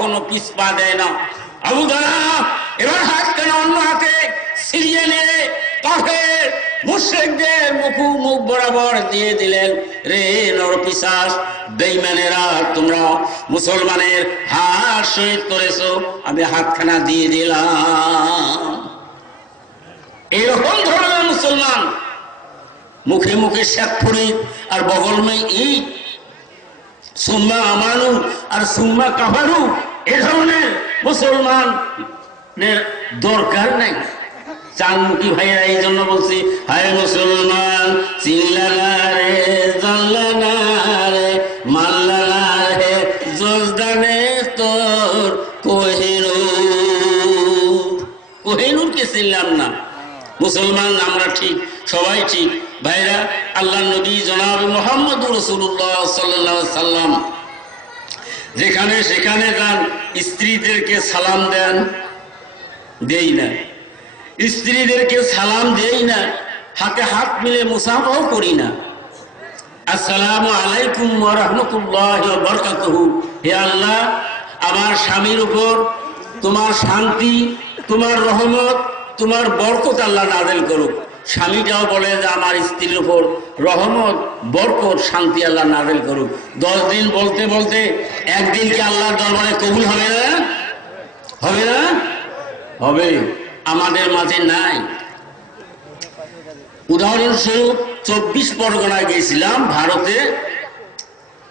কখনো পিছপা দেয় না। আবু তালেব এবার হাত কেন অন্য হাতে ছিনিয়ে নিয়ে কাফের মুশরিকদের মুখ বরাবর দিয়ে দিলেন। রে নরপিশাচ বেঈমানেরা, তোমরা মুসলমানের হাত শহীদ করেছো, আমি হাতখানা দিয়ে দিলাম। এরকম ধরনের মুসলমান, মুখে মুখে শেখ ফরিদ আর বগল মে ইট, সুম্মা আমানু আর সুম্মা কাফারু, এ ধরনের মুসলমানের দরকার নাই। চানমুখী ভাইয়া এই জন্য বলছি, হায় মুসলমান চিনলা না রে, জানলা না রে, মানলা না রে, জজদানে তোর কোহিনুরকে চিনলাম না। মুসলমান আমরা ঠিক, সবাই ঠিক। ভাইরা, আল্লাহ নবী জনাব মুহাম্মদুর রাসূলুল্লাহ সাল্লাল্লাহু আলাইহি সাল্লাম যেখানে সেখানে যান, স্ত্রীদেরকে সালাম দেন? দেই না। স্ত্রীদেরকে সালাম দেই না, হাতে হাত মিলে মুসাফাও করি না। আসসালামু আলাইকুম ওয়া রাহমাতুল্লাহি ওয়া বারাকাতুহু। হে আল্লাহ, আমার স্বামীর উপর তোমার শান্তি, তোমার রহমত, তোমার বরকত আল্লাহ নাযিল করুক। স্বামীটাও বলে যে আমার স্ত্রীর উপর রহমত, বরকত, শান্তি আল্লাহ নাযিল করুক। 10 দিন বলতে বলতে একদিন কি আল্লাহর দরবারে কবুল হবে না? হবে না? হবে। আমাদের মাঝে নাই। উদাহরণস্বরূপ 24 পরগনায় গেছিলাম ভারতে,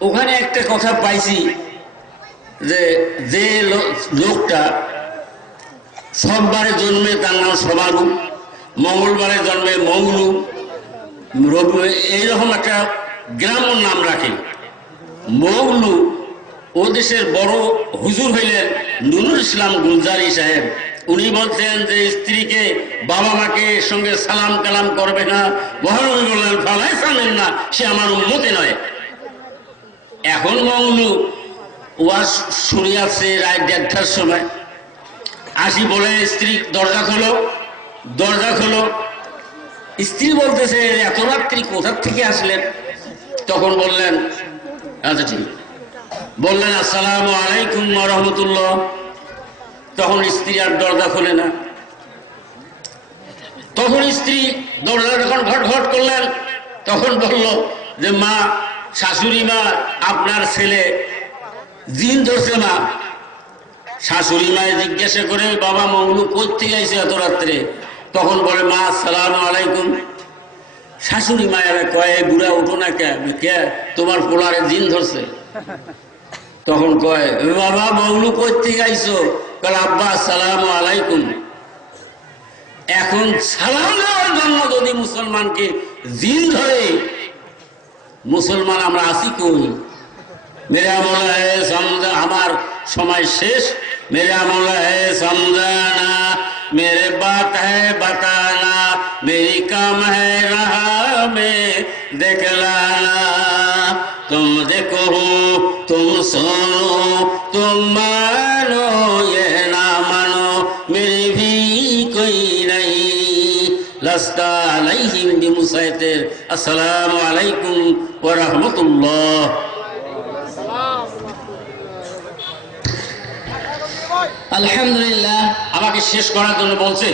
ওখানে একটা কথা পাইছি যে যে লোকটা সোমবারে জন্মে তার নাম সমালু, মঙ্গলবারে জন্মে মঙ্গলু, এইরকম একটা গ্রামের নাম রাখে মঙ্গলু। ও দেশের বড় হুজুর হইলেন নুরুল ইসলাম গুলজারি সাহেব। উনি বলছেন যে স্ত্রীকে বাবা মাকে সঙ্গে সালাম কালাম করবে না। মহানবী বললেন ফালাইসা মিন্না, সে আমার উম্মতে নয়। এখন মঙ্গলু ওয়াজ শুনিয়াছে রাত 1:30টার সময়, আসি বলে স্ত্রী দরজা খোলো, দরজা খোলো। স্ত্রী বলতেছে এত রাত্রি কোথা থেকে আসলেন? তখন বললেন আচ্ছা ঠিক, বললেন আসসালামু আলাইকুম ওয়া রাহমাতুল্লাহ। তখন স্ত্রী আর দরজা খোলে না। তখন স্ত্রী দরজা যখন ঘট ঘট করলেন, তখন বলল যে মা, শাশুড়ি মা, আপনার ছেলে জিন ধরছে মা। শাশুড়ি মায়ে জিজ্ঞাসা করে বাবা মঙ্গলু কই থেকে আইছে এত রাত্রে? তখন বলে মা আসসালামু আলাইকুম। শাশুড়ি মায়েরা কয় বুড়া উঠো না, কে তোমার পোলারে জিন ধরছে? তখন কয় বাবা মঙ্গলু কই থেকে আইছো? কাল আব্বা আসসালামু আলাইকুম। এখন সালাম দেওয়ার জন্য যদি মুসলমানকে জিন ধরে, মুসলমান আমরা আছি কই? মেরা মৌলা হে সমঝা, আমার সময় শেষ। मेरा मौला है समझाना, मेरे बात है बताना, मेरी काम है राह में दिखलाना। तुम देखो तुम सुनो तुम मानो ये ना मानो, मेरी भी कोई नहीं। लस्ता अलैहिम बिमुसैतिर। अस्सलामु अलैकुम व रहमतुल्लाह। আলহামদুলিল্লাহ। আমাকে শেষ করার জন্য বলছে